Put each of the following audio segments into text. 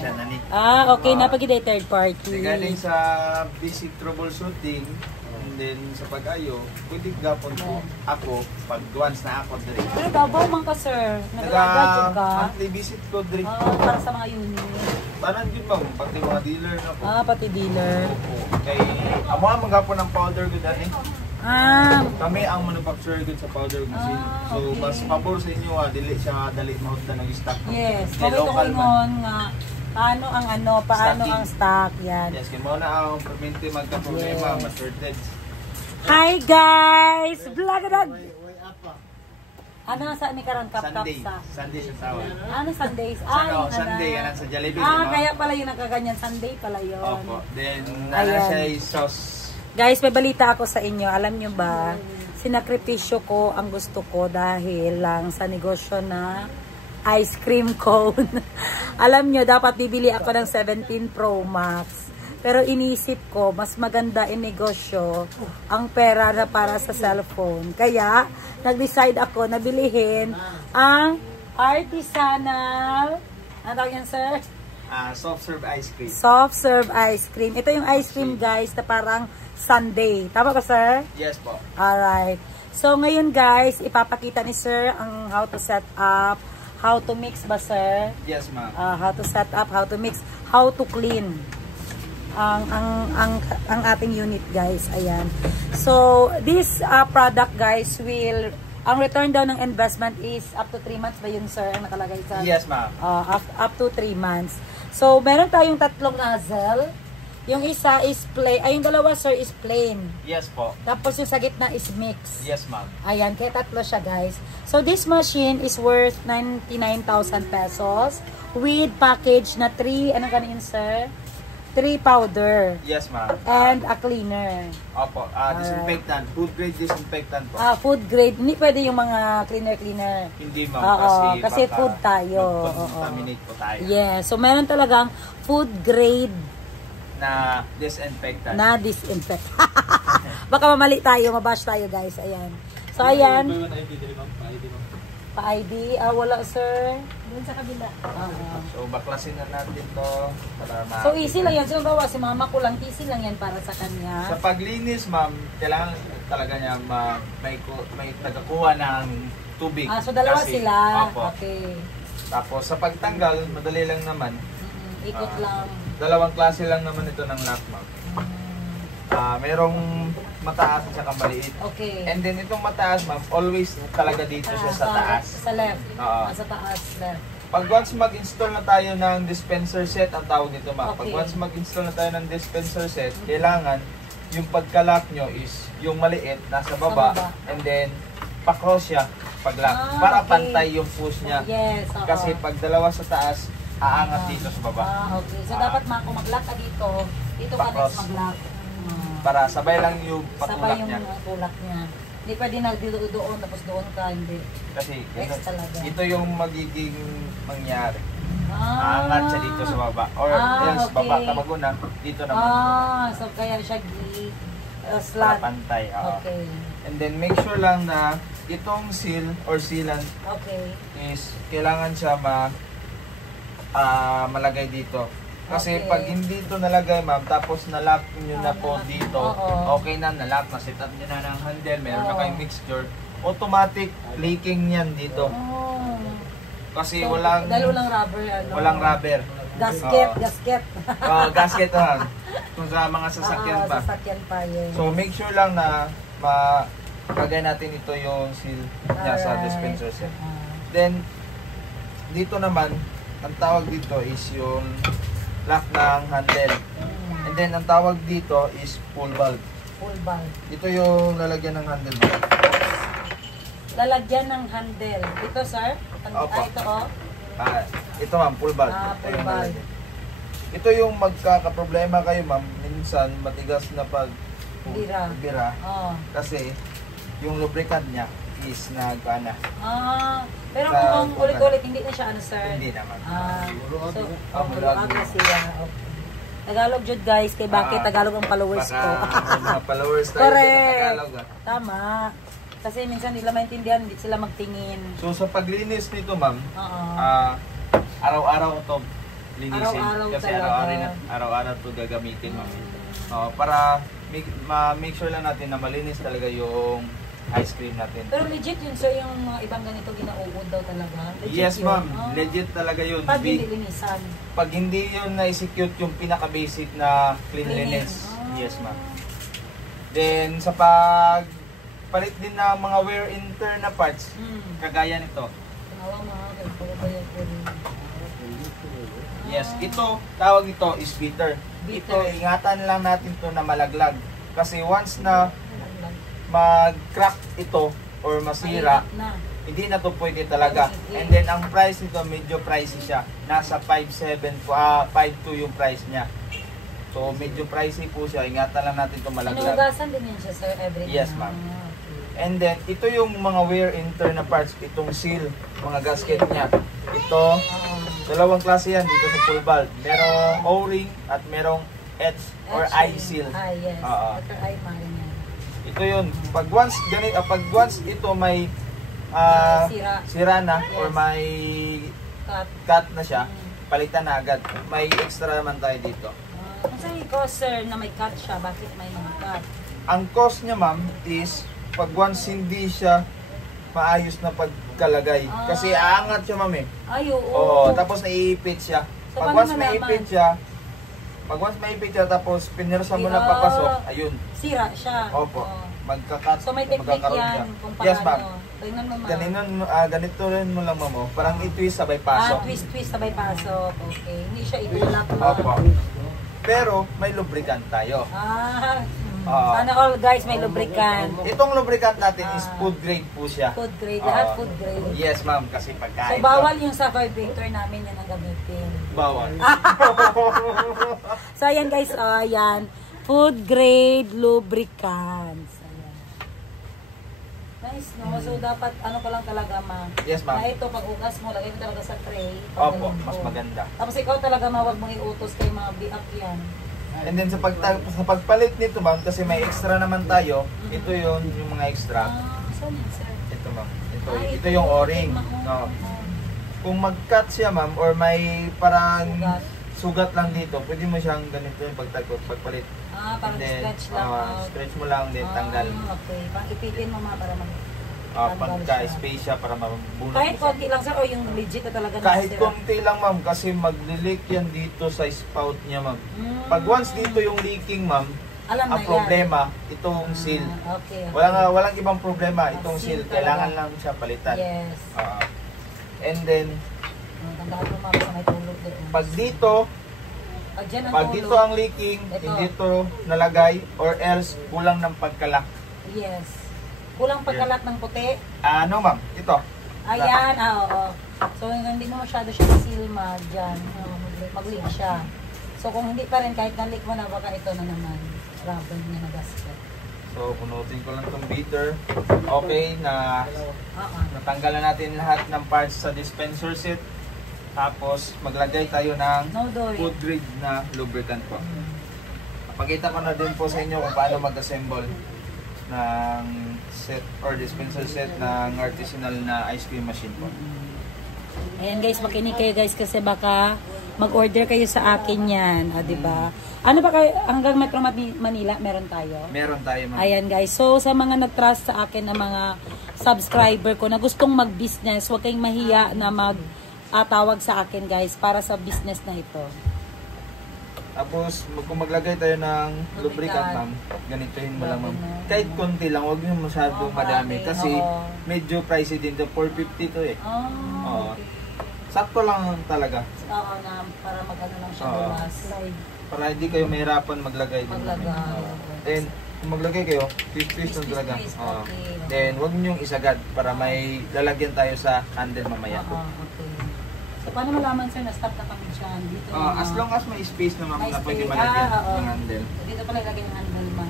siya nani. Okay. Napag-ide third party. Galing sa basic troubleshooting, and then sa pag-ayo, pwede gapon po ako pag once na ako diri. Pero dabaw man ka, sir. Nag-aagad ka. Monthly visit ko diri. Para sa mga unit. Parang yun ba, pati mga dealer na po. Pati dealer. Kay, amo ang magapon ng powder ko dati. Kami ang manufacturer good sa powder machine. So, mas pabor sa inyo dili siya dali mahutdan ng stock. Yes. Kami ko ingon nga paano ang stock yan. Yes, kay mo na ang permente magka-problema, ma-shortage. Hi guys! Vlogadag! Ano sa ni karon kap sa? Sunday sa tawag. Ano Sundays? Sunday yan sa Jollibee. Kaya pala yung nakaganyan Sunday pala yun. Opo. Then siya sauce. Guys, may balita ako sa inyo. Alam nyo ba, sinakripisyo ko ang gusto ko dahil lang sa negosyo na ice cream cone. Alam nyo, dapat bibili ako ng 17 Pro Max. Pero inisip ko, mas maganda in negosyo ang pera na para sa cellphone. Kaya, nag-decide ako na bilihin ang artisanal, ano tawag yan, sir? Soft serve ice cream. Soft serve ice cream. Ito yung ice cream, guys, na parang sundae. Tama ba, sir? Yes po. Alright. So, ngayon, guys, ipapakita ni sir ang how to set up, how to mix ba, sir? Yes, ma'am. How to set up, how to mix, how to clean ang ating unit, guys. Ayan. So, this product, guys, ang return daw ng investment is up to 3 months ba yun, sir? Ang nakalagay sa... Yes, ma'am. Up to 3 months. So, meron tayong tatlong nozzle. Yung isa is plain. Yung dalawa, sir, is plain. Yes po. Tapos yung sa gitna is mix. Yes, ma'am. Ayan, kaya tatlo siya, guys. So, this machine is worth 99,000 pesos with package na 3, ano ganun, sir? 3 powder. Yes, ma'am. And a cleaner. Opo. Disinfectant. Food grade disinfectant po. Food grade. Hindi pwede yung mga cleaner. Hindi, ma'am. Kasi food tayo. Contaminate po tayo. Yeah. So, meron talagang food grade na disinfectant. Baka mamali tayo, mabash tayo, guys. Ayan. So, ayan. Pa-ID? Wala, sir. Doon sa kabila. So, baklasin na natin to. So, easy lang yan. Sino gawa? Si mama ko lang. Easy lang yan para sa kanya. Sa paglinis, ma'am, kailangan talaga niya may tagakuha ng tubig. So, dalawa sila. Opo. Okay. Tapos, sa pagtanggal, madali lang naman. Ikot lang. Dalawang klase lang naman ito ng lock, ma'am. Merong mataas at saka maliit. Okay. And then itong mataas, ma'am, always talaga dito siya sa taas. Sa left. Sa taas, left. Pag once mag-install na tayo ng dispenser set, ang tawag nito, ma'am. Okay. Pag once mag-install na tayo ng dispenser set, kailangan yung pagka-lock nyo is yung maliit, nasa baba, and then pa-cross siya pag-lock. Para pantay yung push niya. Yes. Kasi pag dalawa sa taas, aangat dito sa baba. Okay. So, dapat kung mag-lock ka dito ka next mag-lock. Para sabay lang yung patulak niya. Sabay yung tulak niya. Hindi pwede doon, tapos doon ka, hindi. Kasi ito yung magiging mangyari. Aangat siya dito sa baba. Or else, baba tabago na, dito naman. So kaya siya slat. Para pantay. Okay. And then make sure lang na itong seal or sealant is kailangan siya malagay dito. Kasi pag hindi ito nalagay, ma'am, tapos nalock nyo na po dito, okay na, nalock, na-set up nyo na ng handle, meron na kayong mixture, automatic leaking yan dito. Kasi walang rubber. Walang rubber. Gasket. Gasket ma'am. Kung sa mga sasakyan pa. Sasakyan pa, yes. So make sure lang na makagay natin ito yung seal niya sa dispenser set. Then, dito naman, ang tawag dito is yung lock ng handle. And then, ang tawag dito is pull valve. Pull valve. Ito yung lalagyan ng handle. Lalagyan ng handle. Ito, sir? Ito, ito, ma'am, pull valve. Pull valve. Ito yung magkakaproblema kayo, ma'am. Minsan, matigas na pag bira. Kasi, yung lubricant niya is nagkana. Pero kung ulit-ulit, hindi na siya sir? Hindi naman. So, Tagalog jud, guys. Kay bakit Tagalog ang followers ko? Mga followers tayo sa Tagalog. Tama. Kasi minsan nila maintindihan, hindi sila magtingin. So, sa paglinis nito, ma'am, araw-araw ito linisin. Araw-araw Kasi talaga. araw-araw to gagamitin, ma'am. Para make sure lang natin na malinis talaga yung ice cream natin. Pero legit yun, sir, yung mga ibang ganito ginauod daw talaga. Legit Yes, yun. ma'am. Ah. Legit talaga yun. Pag hindi linisan. Pag hindi yun na-execute yung pinaka-basic na cleanliness. Ah. Yes, ma'am. Then, sa pagpalit din ng mga wear and tear na parts, kagaya nito. Tinawa mga kagpapayag ko rin. Yes, ito, tawag ito is bitter. Ito, Bitter. ingatan lang natin to na malaglag. Kasi once na mag-crack ito or masira, Mainit na. hindi na to pwede talaga. And then, ang price nito, medyo pricey siya. Nasa 5.2 yung price niya. So, medyo pricey po siya. Ingatan lang natin ito malaglag. Inugasan din yan siya, sir, every Yes, day. ma'am. Okay. And then, ito yung mga wear and tear na parts. Itong seal, mga gasket niya. Ito, dalawang klase yan dito sa full valve. Merong O-ring at merong edge or eye seal. Ah, yes. Oo. Letter I, marin yan. Ito yun. Pag once ito may sira na or Yes. may Cut. cut na siya, palitan na agad. May extra naman tayo dito. Kung saan yung cost, sir, na may cut siya, bakit may mga cut? Ang cost niya, ma'am, is pag once hindi siya maayos na pagkalagay. Kasi aangat siya, ma'am, eh. Ay, oo. Oo, tapos naiipit siya. So, Pag paano once maipit siya, tapos pinirsa mo na papasok, ayun. Sira siya. Opo. Oo. Magkakat. So, may technique magkakaroon yan siya. kung Yes, ma'am. paano. Tingnan mo, ma'am. Ganito rin mo lang, ma'am. Parang i-twist sabay pasok. Twist, sabay pasok. Okay. Hindi siya itulak, ma'am. Opo. Pero may lubricant tayo. Sana all guys may lubricant. Itong lubricant natin is food grade po siya. Food grade. Lahat food grade. Yes, ma'am. Kasi So, pagkain. bawal yung sa carburetor namin yan ang gamitin. Bawal. So, ayan guys. Ayan. Food grade lubricants. Ayan. Nice, no? So, dapat, ano ko lang talaga, ma'am. Yes, ma'am. Na ito, pag ugas mo, lagay mo talaga sa tray. Opo, pagdating mas ko. maganda. Tapos ikaw talaga, mawag mong iutos kay mga biak yan. And then sa pagpalit nito, ma'am, kasi may extra naman tayo, ito yung mga extra. Saan yan, sir? Ito, ma'am. Ay, Ito yung o-ring. No. Kung mag-cut siya, ma'am, or may parang sugat lang dito, pwede mo siyang ganito yung pagpalit. Parang And then, stretch lang out. stretch mo lang, then tanggal. Okay, pang ipitin mo mga para mag Pagka-space siya para mabunot kahit mo siya. konti lang, sir, o yung legit na talaga Kahit nasira? konti lang, ma'am, kasi mag-leak yan dito sa spout niya, ma'am. Pag once dito yung leaking, ma'am, Alam na ang yan. problema, itong seal. Okay. Walang ibang problema, itong seal seal. talaga. Kailangan lang siya palitan. Yes. And then, Tandaan mo, ma'am, sa may tulog doon. pag dito, Pag dyan ang pag tulog. dito ang leaking, Ito. hindi ito nalagay, or else kulang ng pagkalak. Yes. Kulang pagkalat ng puti. Ano, ma'am? Ito. Ayan, oo. So, hindi mo masyado siya masilma dyan. Mag-leak siya. So, kung hindi pa rin, kahit na-leak mo na, baka ito na naman. Trouble niya na gasket. So, punutin ko lang itong beater. Okay, na natanggal na natin lahat ng parts sa dispenser set. Tapos, maglagay tayo ng No doy. food grade na lubricant po. Pakita ko na din po sa inyo kung paano mag-assemble ng set or dispenser set ng artisanal na ice cream machine po. Ayan guys, makinig kayo guys kasi baka mag-order kayo sa akin yan. Diba? Ano ba kayo, hanggang Metro Manila meron tayo? Meron tayo, ma'am. Ayan guys, so sa mga nag-trust sa akin na mga subscriber ko na gustong mag-business, huwag kayong mahiya na mag-tawag sa akin guys para sa business na ito. Tapos, kung maglagay tayo ng lubricant, ma'am, ganitohin mo lang, ma'am. Kahit konti lang, huwag nyo masyadong madami. Kasi, medyo pricey din to. 450 to eh. Oo. Okay. Sakto lang talaga. Oo, na para mag-ano lang siya bumas. Para hindi kayo mahirapan maglagay. Maglagay. Then, kung maglagay kayo, twist lang talaga. Okay. Then, huwag nyo isagad para may lalagyan tayo sa handle mamaya. Okay. So, paano malaman sir na stop na kami dyan? Dito As long as may space na, ma'am, may na pwede space. malagyan Oo. ng handle. Dito pala ilagay ng handle ma.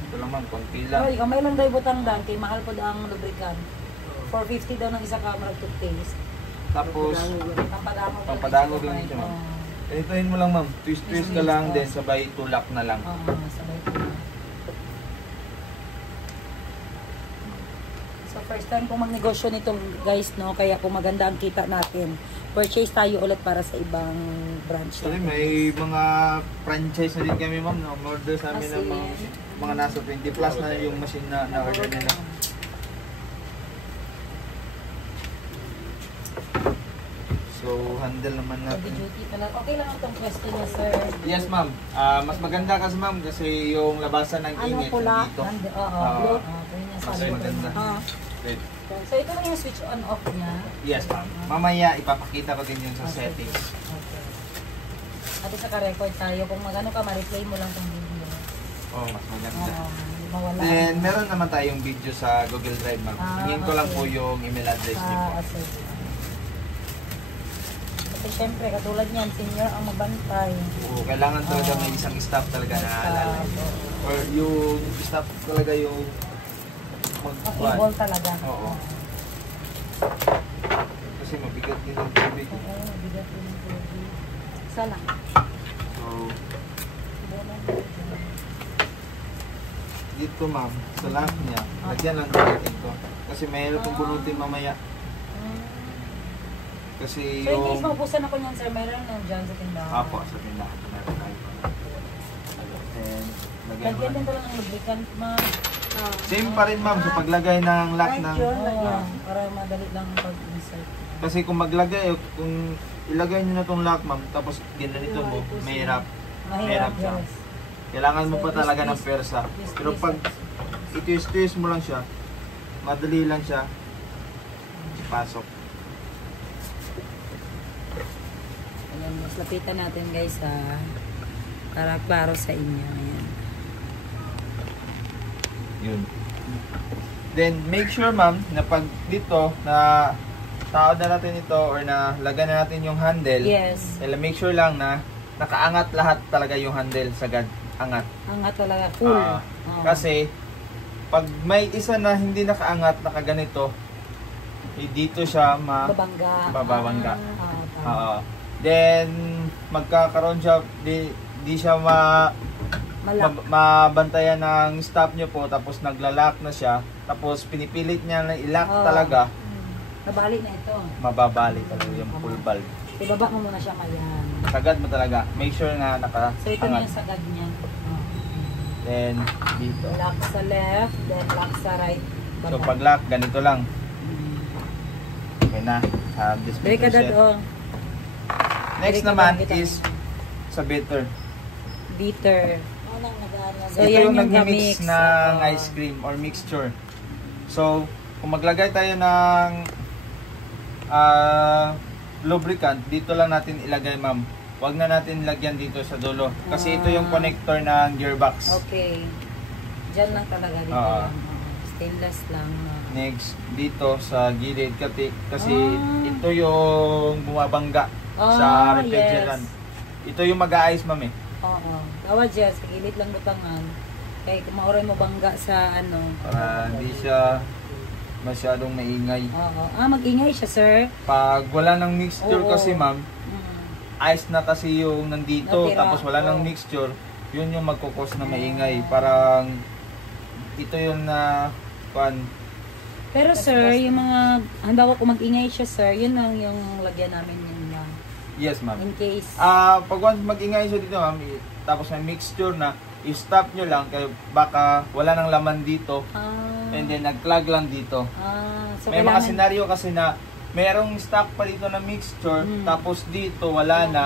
Ito lang, ma'am, konti Pero lang. ikaw, may lang daw butang dan, kay mahal po daw ang lubricant. 450 daw ng isa camera toothpaste. Tapos, Pampadangog lang siya, ma'am. Ganitohin mo lang, ma'am. Twist ka lang, then sabay tulak na lang. Oo, sabay ko na. So, first time kong magnegosyo nitong guys, no? Kaya kung maganda ang kita natin, purchase tayo ulit para sa ibang branch. Actually, may mga franchise na din kami, ma'am. No? Order sa amin ng mga nasa 20 plus na yung machine na order nila. So, handle naman Heavy natin. duty talaga. Okay lang itong question niya, sir. Yes, ma'am. Mas maganda kasi, ma'am, kasi yung labasan ng Ano init pula? dito. Oo, blue. Kaya niya Mas sabi ko maganda. na. Wait. So, ito lang yung switch on off niya. Yes, ma'am. Mamaya, ipapakita ko din yun sa settings. Okay. At sa ka-record tayo, kung magano ka, ma-replay mo lang itong video. Oh, mas maganda. Mawala. Then, meron naman tayong video sa Google Drive, ma'am. Hingin ko lang okay. po yung email address niyo po. Okay. Kasi syempre, katulad niyan, senior ang magbantay. Oo, kailangan talaga may isang staff talaga na aalala. Or yung staff talaga yung Mag-able talaga. Oo. Kasi mabigat din ang tubig. Oo, bigat din ang tubig. Isa lang. So, dito ma'am, sa lock niya, lagyan lang natin ito. Kasi mayroon pong bunutin mamaya. Kasi So, in case yung... maubusan ako niyan, sir, meron lang dyan sa tindahan. Apo, sa tindahan. Meron tayo. And, lagyan Lagyan din mo ko lang ng lubricant, ma'am. Same pa rin ma'am sa paglagay ng lock ng... Oo, para madali lang pag-insert. Kasi kung maglagay, kung ilagay nyo na tong lock ma'am, tapos ginanito mo, mahirap. Mahirap siya. Yes. Kailangan mo So, pa talaga ng twist, persa. twist, Pero twist. pag i-twist mo lang siya, madali lang siya pasok. Ayan, mas lapitan natin guys para klaro sa inyo. Ayan. Yun. Then, make sure ma'am, na pag dito, na taod na natin ito or na lagyan na natin yung handle, Yes. make sure lang na nakaangat lahat talaga yung handle sagad. Angat. Angat talaga. Full. Ah, Oo. Kasi, pag may isa na hindi nakaangat, nakaganito, dito siya babangga. Tama. Then, magkakaroon siya, di siya Malak. mabantayan ng stop nyo po, tapos naglalak na siya, tapos pinipilit niya na ilock talaga, Nabali na ito. mababali talaga yung full valve. Ibaba mo muna siya mayan. Sagad mo talaga. Make sure nga So, ito na nakaangat. yung sagad niya. Then, dito. Lock sa left, then lock sa right. So, pag lock, ganito lang. Okay na. Dari ka Dispenser set. dad, Next Dari ka naman kita. is sa bitter. Bitter. So, Ito yan yung yung nag-mix gamix. ng ice cream or mixture. So, kung maglagay tayo ng lubricant, dito lang natin ilagay ma'am. Huwag na natin lagyan dito sa dulo. Kasi ito yung connector ng gearbox. Okay. Diyan lang talaga dito Ah. lang. Stainless lang. Next, dito sa gilid. Kasi ito yung bumabangga sa refrigerant. Ito yung mag-aayos ma'am eh. Oo. Gawa dyan, sa gilid lang butangan. Kaya kumauray mo bangga sa ano. Para hindi siya masyadong maingay. Oo. Mag-ingay siya, sir. Pag wala ng mixture Oo. kasi ma'am, ice na kasi yung nandito, Natira. tapos wala ng mixture, yun yung magkukos na maingay. Parang ito yung na Pero sir, yung mga, halimbawa kung mag-ingay siya, sir, yun lang yung lagyan namin yun lang. yes ma'am. In case. Pag once mag-ingay siya dito ma'am, tapos may mixture na, i-stop nyo lang, kaya baka wala ng laman dito, and then nag-plug lang dito. So May mga senaryo kasi na merong stock pa dito na mixture, tapos dito wala na,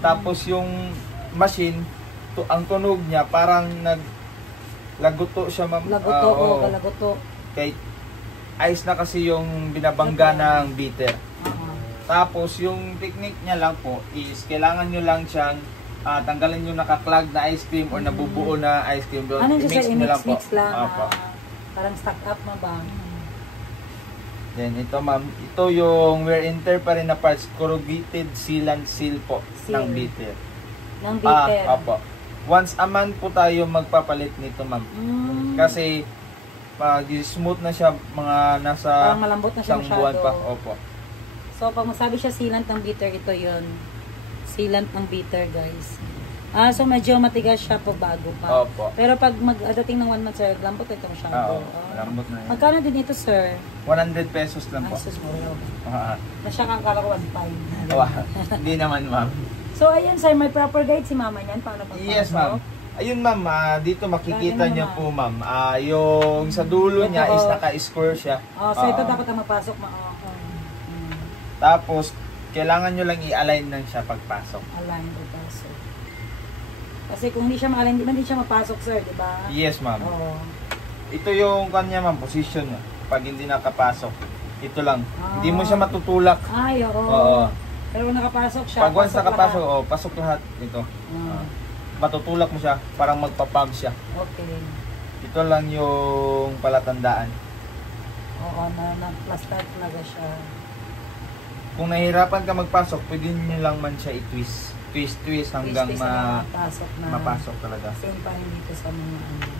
tapos yung machine, ang tunog niya parang laguto siya ma'am. Laguto, Oo. kalaguto. Kay ice na kasi yung binabangga ng bitter. Tapos yung technique niya lang po is kailangan nyo lang siyang tanggalin yung naka-clog na ice cream or nabubuo na ice cream doon. Ano siya, I-mix nyo lang po. i-mix lang. Opo. Parang stock up na ba? Then ito ma'am, ito yung wear and tear pa rin na parts, corrugated sealant seal po ng bitter. Ng bitter. Opo. Once a month po tayo magpapalit nito ma'am. Kasi pag smooth na siya, mga nasa Parang malambot na siya isang buwan masyado. pa. Opo. So, pag masabi siya sealant ng bitter, ito yon. Sealant ng bitter, guys. So medyo matigas siya po bago pa. Opo. Pero pag magdating ng 1 month, sir, lambot ito masyado. Oo, malambot na yun. Magkano din ito, sir? 100 pesos lang po. Ay, sus, mura. Ah, Nasya kang kala ko 1.5. Hindi naman, ma'am. So, ayun, sir, may proper guide si mama niyan. Paano pagpasok? Yes, ma'am. Ayun, ma'am, dito makikita niyo po, ma'am. Yung sa dulo niya is naka-square siya. So ito dapat ang mapasok. Tapos, kailangan nyo lang i-align lang siya pagpasok. Align o pasok. Kasi kung hindi siya ma-align, di ba hindi siya mapasok, sir, di ba? Yes, ma'am. Oo. Ito yung kanya, ma'am, position niya. Pag hindi nakapasok, ito lang. Hindi mo siya matutulak. Ay, oo. Oo. Pero kung nakapasok siya, Pag once nakapasok, pasok lahat. Ito. Matutulak mo siya, parang magpa-pump siya. Okay. Ito lang yung palatandaan. Oo, na-plaster talaga siya. Kung nahihirapan ka magpasok, pwede nyo lang man siya i-twist. Twist hanggang mapasok talaga. Same pa rin dito sa mga ano.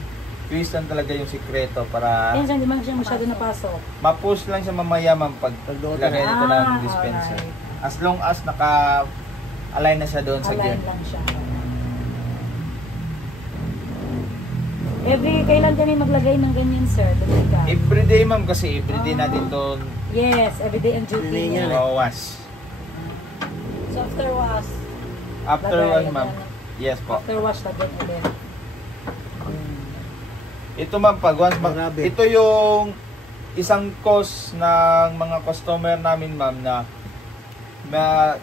Twist lang talaga yung sikreto para Yan, hindi man siya masyado napasok. ma-push lang siya mamaya ma'am pag lagay nito ng dispenser. Alright. As long as naka-align na siya doon sa gear. Align lang siya. Kailan kami maglagay ng ganyan, sir? Everyday ma'am kasi everyday natin to Yes, everyday ang duty niya. wash. So after wash? After Lagay, wash ma'am. Yes po. After wash, lagyan ulit. Ito ma'am, pag once ito yung isang cause ng mga customer namin ma'am na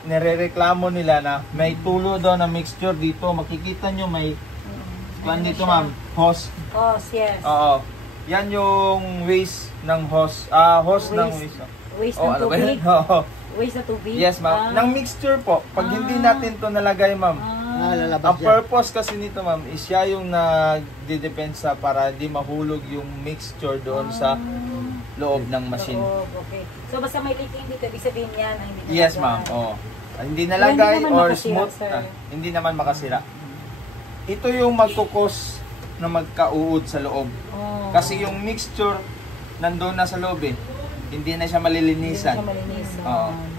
nirereklamo nila na may tulo daw na mixture dito. Makikita nyo may dito ma'am, hose. Hose, yes. Oo. Yan yung waste ng hose. Hose ng waste. Waste ng tubig? Oo. Waste na tubig? Yes ma'am. Ng mixture po. Pag hindi natin to nalagay ma'am. Ang purpose kasi nito ma'am is siya yung nagdidepensa para di mahulog yung mixture doon sa loob ng machine. Okay. So basta may leaking dito, ibig sabihin yan ang hindi nalagay. Yes ma'am. Oo. Hindi nalagay or makasira, smooth. Hindi naman makasira. Ito yung magkukos na magkauod sa loob. Kasi yung mixture nandoon na sa loob eh. Hindi na siya malilinisan.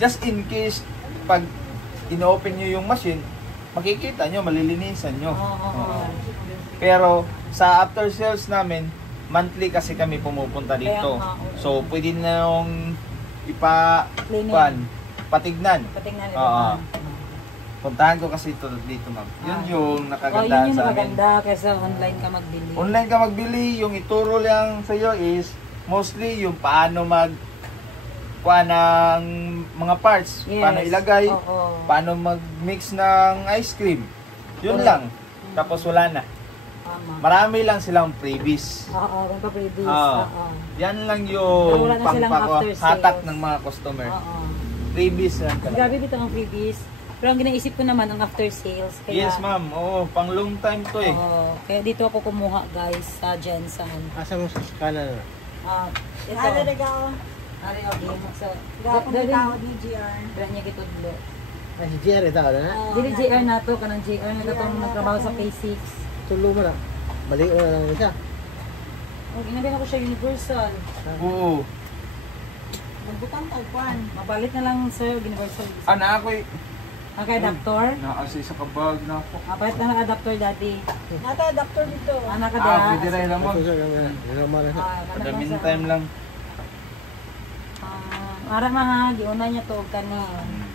Just in case pag ino-open nyo yung machine, makikita nyo, malilinisan nyo. Pero sa after sales namin, monthly kasi kami pumupunta dito. So pwede na yung patignan. Puntahan ko kasi ito dito ma'am. Yun yung nakagandaan yun yung sa amin. maganda kaysa online ka magbili. Online ka magbili, yung ituro lang sa iyo is mostly yung paano kuha ng mga parts, paano ilagay, paano mag-mix ng ice cream. Yun lang. Tapos wala na. Marami lang silang freebies. Kung pa-freebies. Yan lang yung hatak ng mga customer. Freebies lang. Grabe dito ang freebies. Pero ang ginaisip ko naman ang after sales. Kaya, yes ma'am, oo, pang long time to eh. Kaya dito ako kumuha guys sa Jensen. Asa mo sa kanan? Ito. Ano regao? Ari okay. Gapon ni tao ni GR. Branya kitudlo. Si JR ito na? Dili JR na to, kanang JR na itong nagtrabaho sa K6. Tulo mo na. Balik mo na lang isa. Ginabihan ko siya universal. Oo. Magbutang tagpuan. Mapalit na lang sir, universal. Na ako eh. Ang kay adapter? Nakasi sa kabag na ako. Palit na ng adapter dati. Nata adapter dito. Anak ka da. Pwede rin lang mo. Damin time lang. Ara mga giuna niya to kani.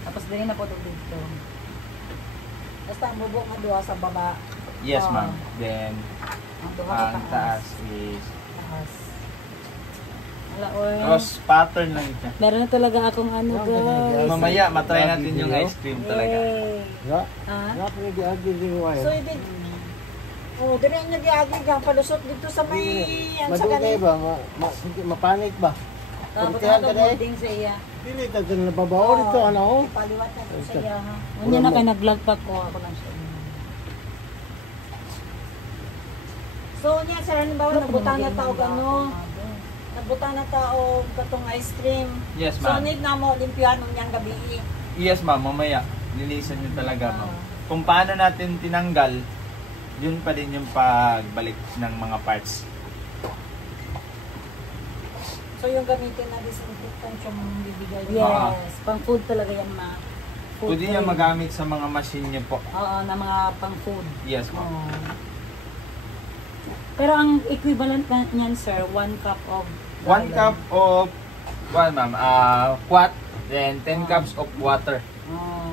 Tapos dali na po to dito. Basta ang bubok nga duha sa baba. Yes ma'am. Then ang taas is tapos pattern lang ito. Meron na talaga akong ano guys. Mamaya matry natin yung ice cream talaga. So ibig dire nga giagi ka palusot dito sa may Madugay ba? Mapanik ba? Tapos na boarding sa iya. Dili ka dyan nababaw dito ano? paliwat na sa iya ha. Unya na kay nag-vlog pa ko ako lang siya. So niya sir halimbawa nagbutang na tao ano? Nagbutang na tao katong ice cream. Yes So ma'am. need na mo limpyan niyang gabi. Yes ma'am, mamaya. Linisan nyo talaga ma'am. Kung paano natin tinanggal, yun pa din yung pagbalik ng mga parts. So yung gamitin na disinfectant yung bibigay. Yes, pang food talaga yan ma. Food Pwede niya tray. magamit sa mga machine niya po. Oo, na mga pang-food. Yes po. Oo. Pero ang equivalent niyan, sir, 1 cup of 1 cup of, ma'am, quat, then 10 cups of water.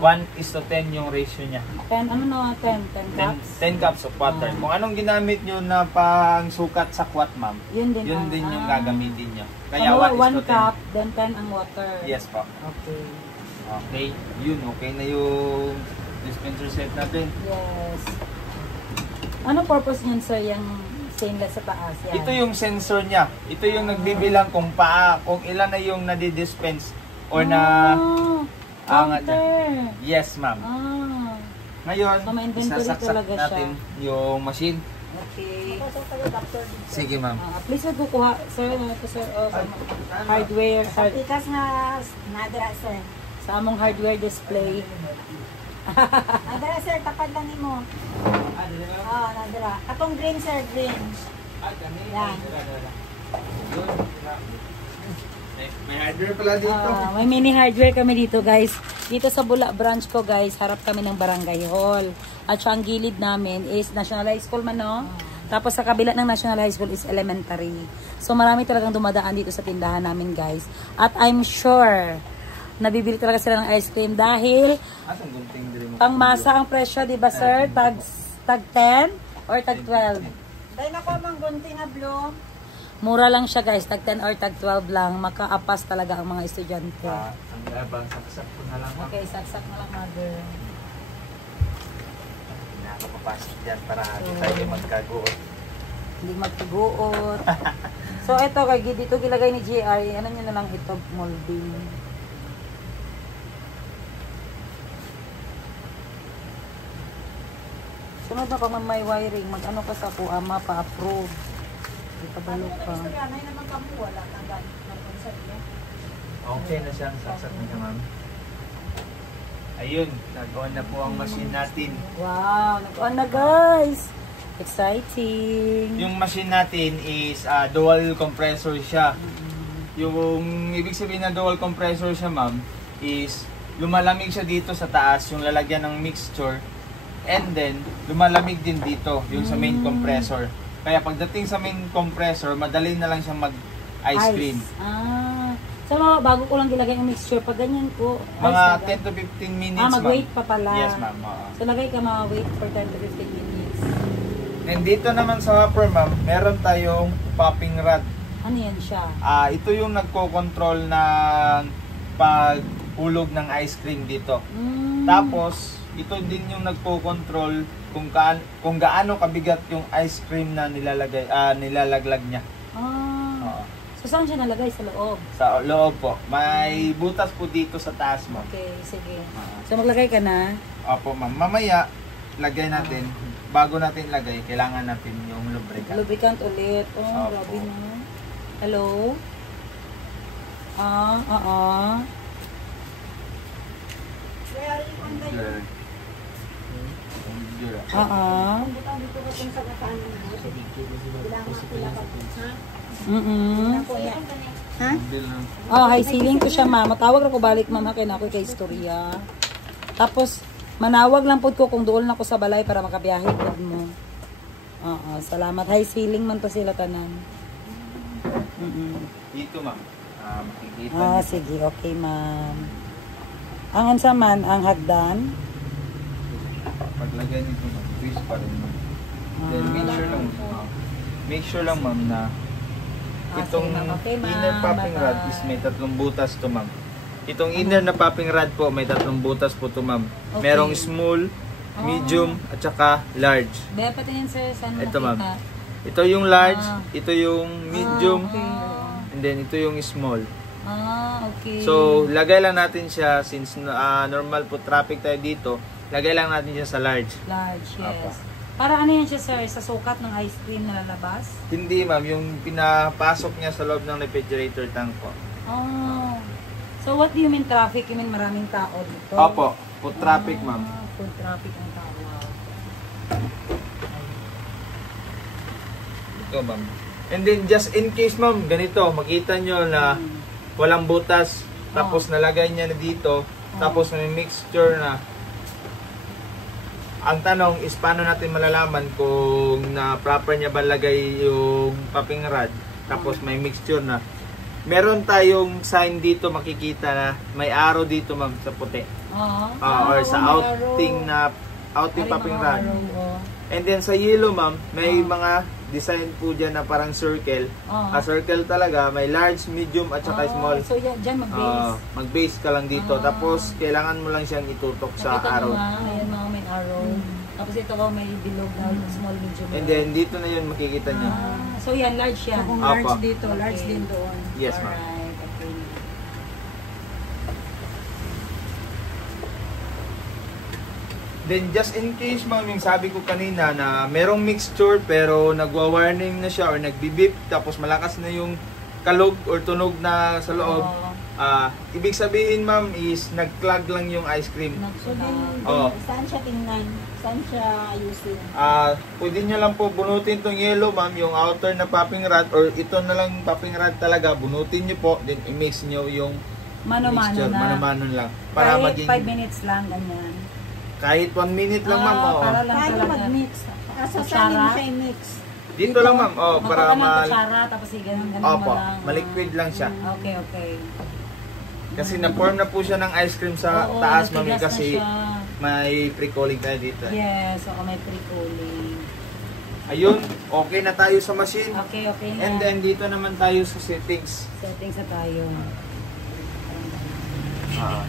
1:10 yung ratio niya. 10, ano no? 10 cups? 10 cups of water. Kung anong ginamit nyo na pang sukat sa quat, ma'am, Yun din, yun din yung ah. gagamitin nyo. Kaya Kaya 1 1:10. cup, then 10 ang water. Yes po. Okay. Okay, yun, okay na yung dispenser set natin. Yes. Ano purpose niyan, sir, yung stainless sa taas? Yan. Ito yung sensor niya. Ito yung nagbibilang kung ilan na yung nadi-dispense or na counter. Yes, ma'am. Ah, Ngayon, So, may inventory isasaksak talaga siya. natin yung machine. okay. Sige, ma'am. Please wag kukuha, sir, ano ito, sir, hardware, Ikas nga nadra sir. sa among hardware display. Nadra sir, tapad lang nimo. Oh, nadra. Atong green sir, green. Yan. May hardware pala dito. May mini hardware kami dito, guys. Dito sa Bula branch ko, guys, harap kami ng Barangay Hall. At siya ang gilid namin is National High School man, no? Tapos sa kabila ng National High School is elementary. So marami talagang dumadaan dito sa tindahan namin, guys. At I'm sure nabibili talaga sila ng ice cream dahil Asang gunting diri mo? pangmasa ang presyo, di ba, sir? Tag 10 or tag 12? Dahil na ko mang gunting nga blue. Mura lang siya, guys. Tag 10 or tag 12 lang. Makaapas talaga ang mga estudyante. Ang labang saksak ko na lang. Okay, saksak na lang, mother. Hindi na ako papasok dyan para tayo magkaguot. Hindi magtuguot. So, ito, kay dito gilagay ni JR. Ano nyo na lang ito, molding. Sunod na pag may wiring, mag-ano ka sa kuama, pa-approve. Ipabalo ka. Yan ay naman kamo wala kang gamit ng concert niya. Okay na siyang saksak na siya, ma'am. Ayun, nag-on na po ang machine natin. Wow, nag-on na, guys. Exciting. Yung machine natin is dual compressor siya. Yung ibig sabihin na dual compressor siya, ma'am, is lumalamig siya dito sa taas, yung lalagyan ng mixture. And then, lumalamig din dito, yung sa main compressor. Kaya pagdating sa main compressor, madali na lang siyang mag-ice cream. So, bago ko lang gilagay ang mixture, pag ganyan ko, Mga 10 to 15 minutes, ma'am. mag-wait pa pala. Yes, ma'am. Oo. So, lagay ka wait for 10 to 15 minutes. And dito naman sa hopper, ma'am, meron tayong popping rod. Ano yan siya? Ito yung nagko-control ng paghulog ng ice cream dito. Tapos, ito din yung nagko-control kung gaano kabigat yung ice cream na nilalaglag niya. Oo. So, saan siya nalagay? Sa loob? Sa loob po. May butas po dito sa taas mo. Okay, sige. So, maglagay ka na. Opo, ma'am. Mamaya, lagay natin. Bago natin lagay, kailangan natin yung lubricant. Lubricant ulit. Oh, Opo. grabe na. Hello? Kaya yung kanda yun. Butang dito ka kung sa kataan mo. Kailangan sila pa. Ha? Ako yan. Ha? Oh, hi, ceiling ko siya, ma. Matawag ako balik, mama, kay na ako kay istorya. Tapos, manawag lang po ko kung doon ako sa balay para makabiyahe po mo. Oo, salamat. Hi, ceiling man to sila tanan. Dito, ma'am. Makikita. Sige, okay, ma'am. Ang unsa man, ang hagdan. Paglagay nito, ma'am, twist pa rin, ma'am. Then, make sure lang, ma'am, na itong sige, ma'am. Okay, ma'am. inner popping rod is may 3 butas to, ma'am. Itong inner na popping rod po, may 3 butas po to, ma'am. Okay. Merong small, medium, at saka large. Bea, patingin sir, saan Ito, ma'am. nakita? Ito yung large, ito yung medium, Okay. and then ito yung small. Okay. So, lagay lang natin siya, since normal po traffic tayo dito, lagay lang natin siya sa large. Large, yes. Apo. Para ano yan siya, sir? Sa sukat ng ice cream na lalabas? Hindi, ma'am, yung pinapasok niya sa loob ng refrigerator tank po. Oh. So, what do you mean traffic? You mean maraming tao dito? Opo, foot traffic, ma'am. Food traffic ang tao. Ito, ma'am. And then, just in case, ma'am, ganito, makita nyo na walang butas, tapos nalagay niya na dito, Tapos may mixture na. Ang tanong is paano natin malalaman kung na proper niya ba lagay yung popping rod. Tapos may mixture na. Meron tayong sign dito makikita na may arrow dito ma'am sa puti. Or sa outing na outing popping rod. And then sa yellow ma'am, may mga design po dyan na parang circle. Circle talaga, may large, medium at saka small. So yan, dyan mag-base. Mag-base ka lang dito. Tapos kailangan mo lang siyang itutok sa Nakita arrow. mo nga, ayan mga may arrow. Tapos ito ko may bilog na small, medium. And then dito na yun makikita nyo. So yan, large yan. Kung large Apa. dito, large Okay. din doon. Yes ma'am. Alright, okay. Then just in case ma'am, yung sabi ko kanina na merong mixture pero nagwa-warning na siya or nagbibip tapos malakas na yung kalog or tunog na sa loob. Ibig sabihin ma'am is nag-clog lang yung ice cream. So din, Oo. saan siya tingnan? Saan siya ayusin? Pwede nyo lang po bunutin tong yellow ma'am, yung outer na popping rod or ito na lang popping rod talaga, bunutin nyo po, then i-mix nyo yung Mano-mano mixture, na. mano-mano lang. Para Kahit maging, 5 minutes lang, ganyan. kahit 1 minute lang ma'am. Oo. Para lang Paano talaga. mag-mix? Saan Kutsara? mo siya i-mix? Dito lang ma'am, para Magpaka ng kutsara, tapos ganun mo Opo, lang. maliquid lang siya. Okay, okay. Kasi na-form na po siya ng ice cream sa Oo, taas ma'am natigas na kasi siya. may pre-cooling tayo dito. Yes, may pre-cooling. Ayun, okay na tayo sa machine. Okay, okay na. And then dito naman tayo sa settings. Settings na tayo. Ah.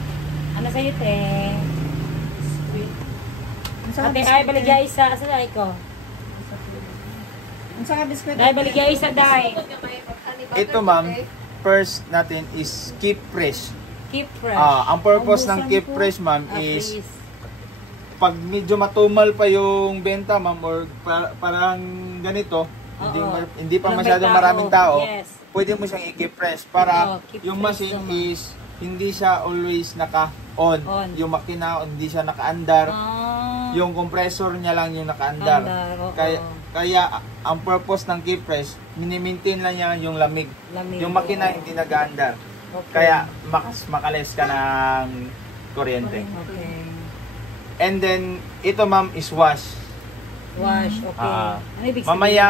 Ano sa'yo, te? Saan Ate, ay, baligya isa. Asa na ko? Saan ka biskwit? Dahil baligya isa, dahil. Ito ma'am, first natin is keep fresh. Keep fresh. Ang purpose ng Ubusan keep po. fresh ma'am is Please. pag medyo matumal pa yung benta ma'am or parang ganito, hindi pa Walang masyadong may tao. maraming tao, Yes. pwede mo siyang i-keep fresh para Oo, keep yung fresh machine naman. is hindi siya always naka-on. On. Yung makina hindi siya naka-andar. Yung compressor niya lang yung naka-andar. Andar, oo. Kaya ang purpose ng keep fresh, mini-maintain lang niya yung lamig. Lamig. Yung makina hindi nag-aandar. Okay. Kaya makalis ka ng kuryente. Okay. And then, ito ma'am is wash. Wash, okay. Ano ibig sabihin? Mamaya,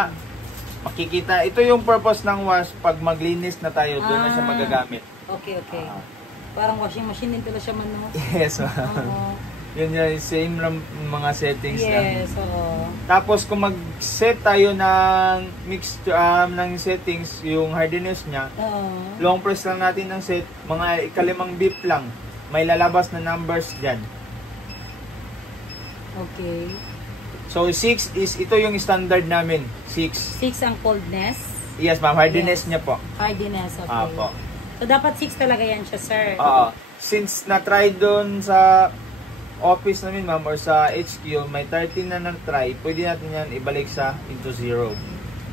makikita. Ito yung purpose ng wash. Pag maglinis na tayo, doon na siya magagamit. Okay, okay. Parang washing machine din pala siya man, no? Yes, ma'am. Oo. Yun yung same lang mga settings lang. Yes, oo. Tapos kung mag-set tayo ng mixture ng settings, yung hardiness niya, Oo. long press lang natin ng set, mga ikalimang beep lang. May lalabas na numbers dyan. Okay. So 6 is, ito yung standard namin. 6. 6 ang coldness. Yes ma'am, hardiness Yes. niya po. Hardiness, okay. Apo. So, dapat 6 talaga yan siya, sir. Since na-try doon sa office namin ma'am or sa HQ, may 13 na na-try, pwede natin yan ibalik sa into 0.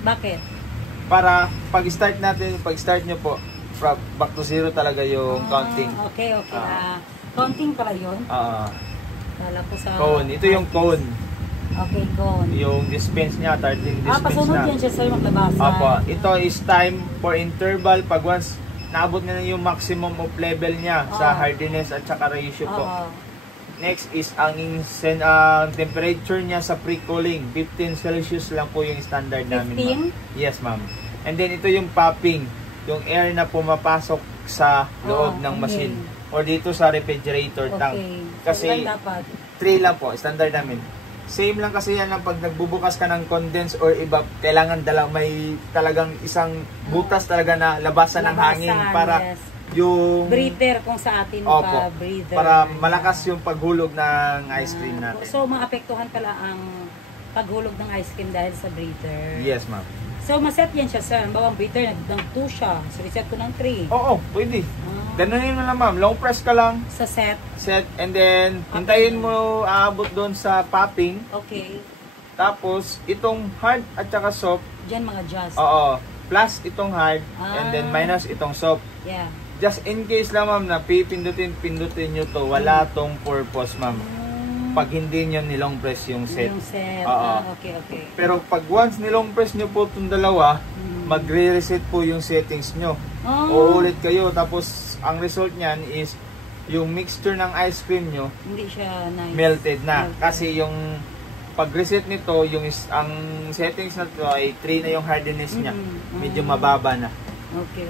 Bakit? Para pag-start natin, pag-start nyo po, back to 0 talaga yung counting. Okay, okay. Counting pala yun. Kala ko sa... Cone. Ito yung cone. Okay, cone. Yung dispense niya, 13 dispense pasunod na. yan siya, sir, maglabasan. Apo. Ito is time for interval. Pag once naabot na yung maximum of level niya sa hardiness at saka ratio po. Next is ang temperature niya sa pre-cooling. 15 Celsius lang po yung standard namin. 15? Ma'am. Yes, ma'am. And then ito yung popping. Yung air na pumapasok sa loob ng machine. Or dito sa refrigerator tank. Okay. Kasi So, ilan dapat? 3 lang po, standard namin. Same lang kasi yan lang pag nagbubukas ka ng condense or iba, kailangan may talagang isang butas talaga na labasan ng hangin para yes. yung Breather kung sa atin Opo, pa, breather. para malakas yung paghulog ng ice cream natin. So, maapektuhan pala ang paghulog ng ice cream dahil sa breather. Yes, ma'am. So, maset yan siya, sir. Ang bawang breather, nag 2 siya. So, reset ko ng 3. Oo, pwede. Ganunin mo lang ma'am, long press ka lang, Sa set. set, and then hintayin mo aabot doon sa popping. Okay. Tapos, itong hard at saka soft, Diyan mga just. oo, plus itong hard, and then minus itong soft. Yeah. Just in case lang ma'am na pindutin nyo to, wala tong purpose ma'am. Pag hindi nyo nilong press yung set. Yung set. Oo. Okay, okay. Pero pag once nilong press nyo po itong dalawa, magre-reset po yung settings nyo. Uulit kayo, tapos ang result nyan is yung mixture ng ice cream nyo, Hindi siya nice. melted na. Melted. Kasi yung pag-reset nito, ang settings na to ay 3 na yung hardness niya. Medyo mababa na. Okay.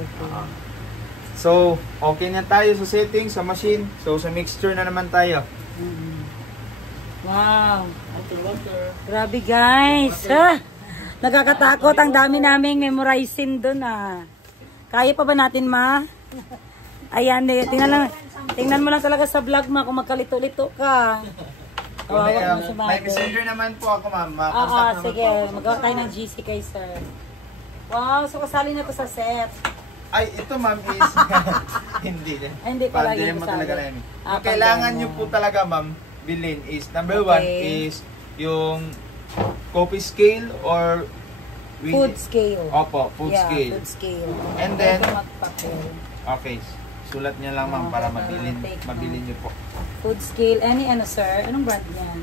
So, okay na tayo sa settings, sa machine. So, sa mixture na naman tayo. Wow. Grabe guys. Nakakatakot. Ang dami naming memorizing doon Kaya pa ba natin Ayan, tingnan mo lang talaga sa vlog kung magkalito-lito ka. May messenger naman po ako, ma'am. Sige. Magawa tayo ng GC kay sir. Wow, so kasali na to sa set. Ay, ito ma'am is hindi din. Hindi pala Hindi yun mo kasali. talaga na yun. Ah, Yung kailangan pag- nyo po talaga ma'am bilhin is number 1 is yung coffee scale or Food scale. Opo, food scale. Food scale. And then Ito magpapel. okay, sulat niya lang ma'am para para take mabilin note. nyo po. Food scale. Ano sir? Anong brand yan?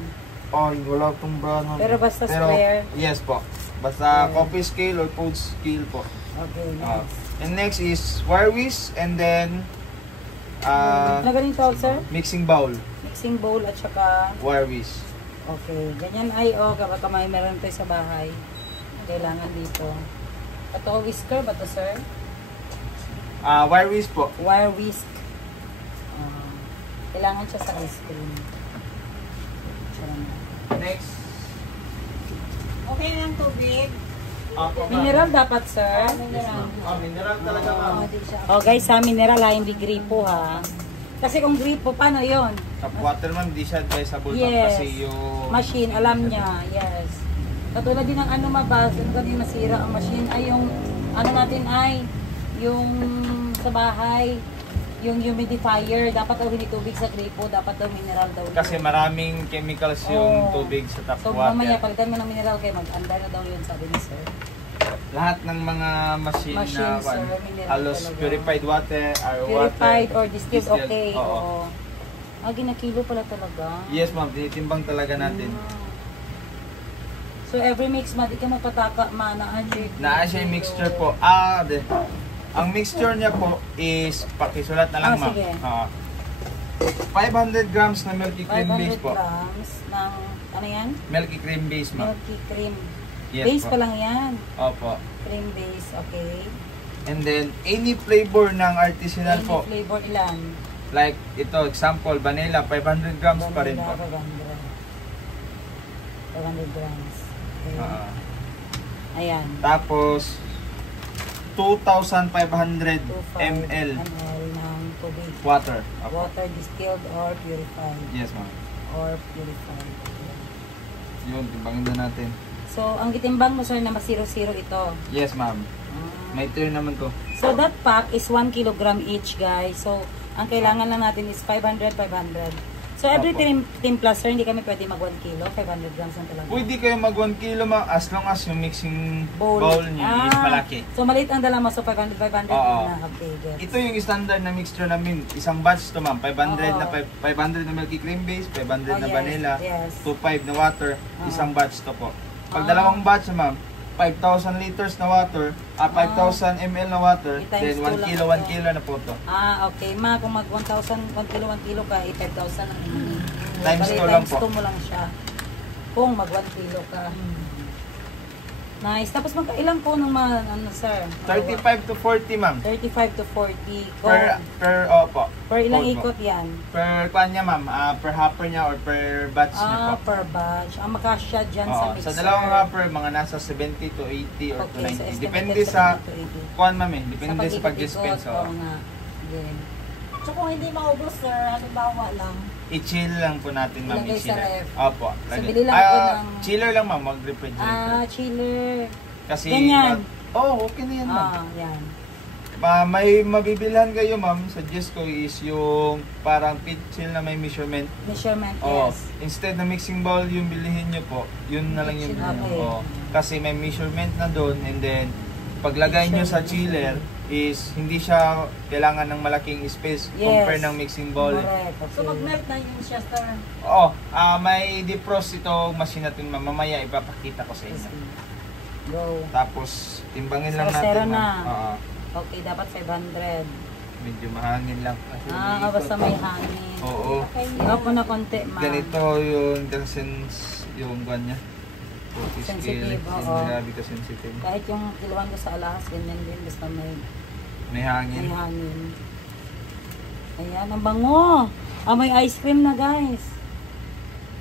Oh, wala tong brand. Pero basta square? Yes po. Basta coffee scale or food scale po. Okay, Ah, nice. and next is wire whisk and then Ano ganun tawag sir? mixing bowl, Mixing bowl at saka wire whisk. okay. Ganyan kapag may meron tayo sa bahay. Kailangan dito. Ito whisker ba to sir? Wire whisk po. Wire whisk. Kailangan siya sa ice cream. Next. Okay na ang tubig. Mineral dapat sir. Mineral talaga ma'am. Oh guys mineral hindi gripo Kasi kung gripo, paano yon? Tap water ma'am, di siya advisable ma'am Yes. kasi yung Machine, alam niya. Yes. Katulad din ng mabas, yung masira ang machine ay yung natin ay yung sa bahay, yung humidifier, dapat daw hindi tubig sa gripo, dapat daw mineral daw. kasi maraming chemicals yung tubig sa tap So water. mamaya palitan mo ng mineral kayo, mag-anda na daw yun sabi ni sir. Lahat ng mga machine Machine, na sir, mineral halos talaga. purified water or Purified water. or distilled, okay. Oo. Ginakilo pala talaga. Yes ma'am, tinitimbang talaga natin. So every mix di ka magpataka Naa siya yung mixture po. Ang mixture niya po is pakisulat na lang ma'am. Sige. 500 grams na milky cream 500 base po. grams ng, ano yan? Milky cream base ma'am. Milky cream. Yes Base po. pa lang yan. Opo. Cream base, okay. And then, any flavor ng artisanal Any po. flavor ilan? Like, ito, example, vanilla, 500 grams pa rin po. 500 grams. Okay. Ayan. Tapos, 2,500 25 ml ml ng tubig. water. Opo. Water distilled or purified. Yes ma'am. Or purified. Yun, timbangin na natin. So, ang gitimbang mo sir na masiro-siro ito. Yes ma'am. May turn naman to. So, that pack is 1 kilogram each, guys. So, ang kailangan lang natin is 500, 500. So, every Opo. timpla, sir, hindi kami pwede mag 1 kilo. 500 grams lang talaga. Pwede kayo mag 1 kilo ma'am as long as yung mixing bowl niyo is malaki. So, maliit ang dala mo. So, 500, 500 Oo. na. Okay, good. Ito yung standard na mixture namin. Isang batch to ma'am. 500 Oo. na 500 na milky cream base, 500 na yes, vanilla, yes. 25 na water, Oo. isang batch to po. Pag Ah. dalawang batch ma'am, 5,000 liters na water, 5,000 ml na water, I-times then 1 two kilo, lang 1 ito. kilo na po to. Okay. Kung mag 1,000, 1 kilo ka, 5,000 lang. Times Bali, two lang times po. 2 mo lang siya. Kung mag 1 kilo ka. Nice. Tapos magkailang po ng sir? 35 to 40 ma'am. 35 to 40. Opo. Per ilang Opo. ikot yan? Per kwan niya ma'am, per hopper niya or per batch niya po. Per batch. Ang makasya dyan sa mixer. Sa dalawang hopper, mga nasa 70 to 80 or to Okay, 90. so estimated Depende 70 sa to 80. kwan ma'am eh. Depende sa pag-ikot-ikot, pag-dispense. oo nga. Again. So kung hindi maubos, sir, halimbawa lang. I-chill lang po natin ma'am. Ilagay sa ref. Opo. So, bili lang po ng- Chiller lang ma'am, mag-refrigerator. Chiller. Kasi, ganyan. okay na yan ma'am. Yan. May mabibilhan kayo ma'am, suggest ko is yung parang pit chill na may measurement. Measurement, Oo. yes. Instead na mixing bowl yung bilihin nyo po, yun na lang yung Okay. bilhin. Oo. Kasi may measurement na doon and then paglagay nyo sa chiller is hindi siya kailangan ng malaking space Yes. compare ng mixing bowl. Correct. Okay. So mag-melt na yun siya, sir. Oo, may defrost ito machine natin ma'am. Mamaya ipapakita ko sa inyo. Go. Tapos timbangin lang So, natin zero ma'am. na. Oo. Okay, dapat 500. medyo mahangin lang. Kasi Basta may hangin. Oo. Iba po na konti, ma. Ganito yung since yung guwan niya. 40 scale. Sensitive, oo. Grabe ka sensitive. Kahit yung kiluhan ko sa alahas, ganyan din. Basta may May hangin. hangin. Ayan, ang bango. May ice cream na, guys.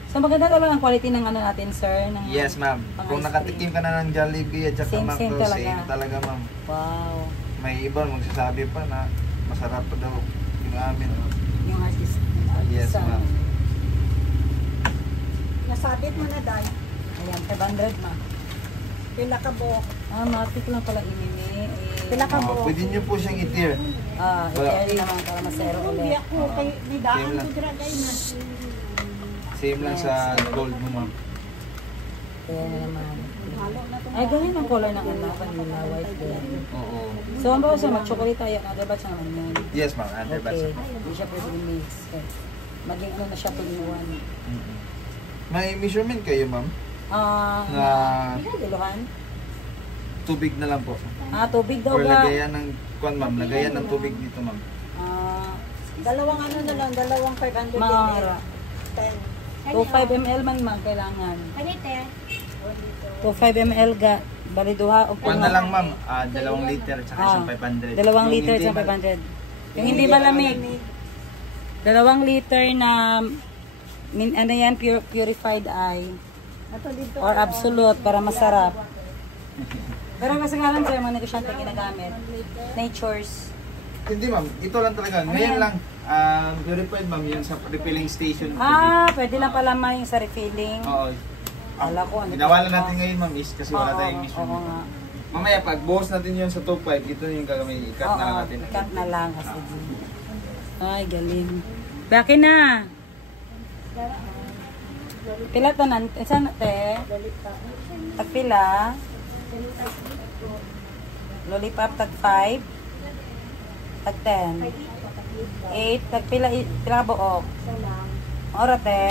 So, maganda talaga ang quality ng ano natin, sir. Ng, Yes, ma'am. pang Kung ice nakatikim ka na ng Jollibee at saka Same Macdo, talaga. same talaga, ma'am. Wow. May iba magsasabi pa na masarap pa daw yung amin. Yung artist. Yes, ma'am. Nasabit mo na, Day. Ayan, 500, ma. Pila ka buhok. Matik lang pala inini. Pila ka buhok. Pwede nyo po siyang i-tear. I-carry naman para masero Hindi ulit. ako, kay nidaan Same lang. ko dira, Day, na. Same lang sa gold mo, ma'am. Kaya na naman. Halo na to. Ay, ganyan ang color ng ano, vanilla, white din. Oo. So, ang bawa sa mag-chocolate tayo, underbatch naman yan. Yes, ma'am. Underbatch. Okay, hindi siya pwede mix. Maging ano na siya 2-in-1. Mm-mm. May measurement kayo, ma'am? Na Kiluhan? tubig na lang po. Tubig daw Or ba? lagayan ng, ma'am, lagayan ng tubig dito, ma'am. Dalawang ano na lang, dalawang 500 ml. Mga 10. 2.5 ml man kailangan. Kanite. 2.5 ml ga. Bali duha o Kuwan na lang, ma'am. 2 liter tsaka isang 500. 2 liter sa 500. Yung hindi malamig. 2 liter na ano yan, purified eye. Ato dito. Or absolute para masarap. Pero kasi nga lang sa'yo, mga negosyante ginagamit. Nature's. Hindi, ma'am. Ito lang talaga. Ngayon lang. Purified, ma'am. Yung sa refilling station. Pwede lang pala yung sa refilling. Oo. Ala ko, ano Ginawa to? lang natin ngayon, ma'am, is kasi wala tayong Oo measurement. nga. Mamaya, pag buhos natin yun sa top 5, ito yung gagawin. I-cut na lang natin. Cut na lang kasi. Ay, galing. Baki na. Pila tanan? Saan te? Tagpila? Lollipop tag 5? Tag 10? 8? Tagpila? Pila ka buok? Ora te?